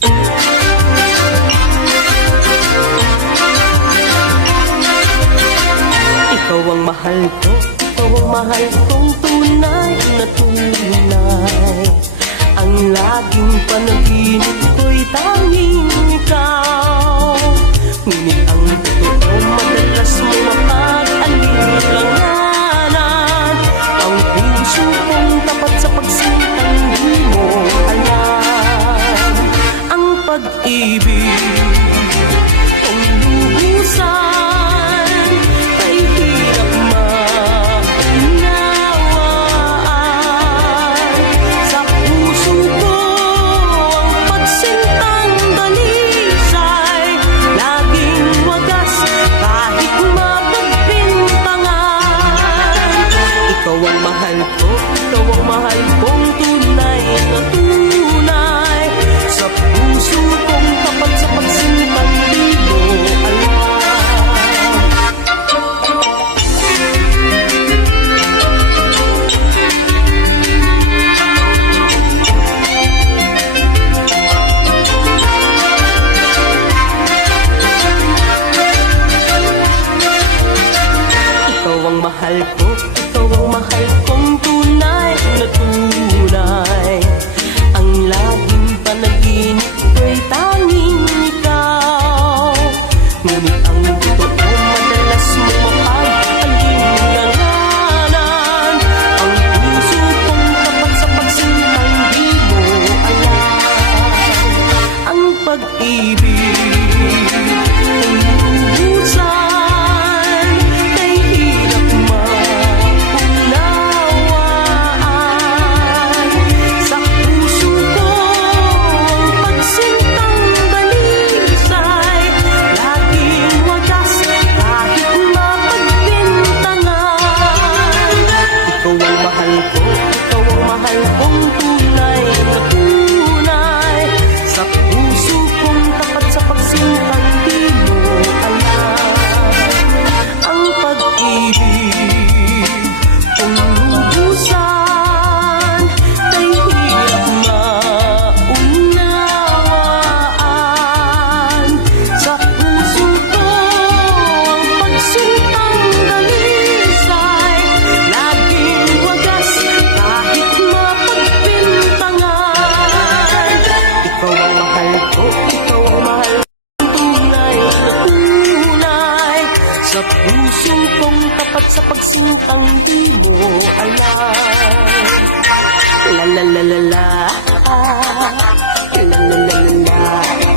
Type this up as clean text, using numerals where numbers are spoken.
Ikaw ang mahal ko, ikaw ang mahal kong tunay na tunay. Ang laging panaginip ko'y tanging ikaw. Ngunit ang totoo, madalas mo mapag-alilanganan. Ang puso kong tapat sa pagsintang di mo alam. Ang pag-ibig kong lubusan ay hirap maunawaan. Sa puso ko ang pagsintang dalisay, laging wagas kahit mapagbintangan. Ikaw ang mahal ko, ikaw ang mahal kong tunay na tunay. Sa puso kong tapat sa pagsintang di mo alam. Ikaw ang mahal ko, ikaw ang mahal kong tunay na tunay. Ang laging panaginip ko'y tanging ikaw. Ngunit ang totoo, madalas mo mapag-alilanganan. Ang puso kong tapat sa pagsintang di mo alam. Ang pag-ibig kong lubusan ay hirap maunawaan. Sa puso ko ang pagsintang dalisay, laging wagas kahit mapagbintangan. Ikaw ang mahal ko, ikaw ang mahal kong tunay na tunay. Sa puso kong tapat sa pagsintang di mo alam. Ang pag-ibig kung lubusan ay hirap maunawaan. Sa puso ko ang pagsintang dalisay, laging wagas kahit mapagbintangan. Ikaw ang mahal ko, ikaw ang mahal kong tunay na tunay. Sa puso kong tapat sa pagsintang di mo alam. La la la la la, la la la la la.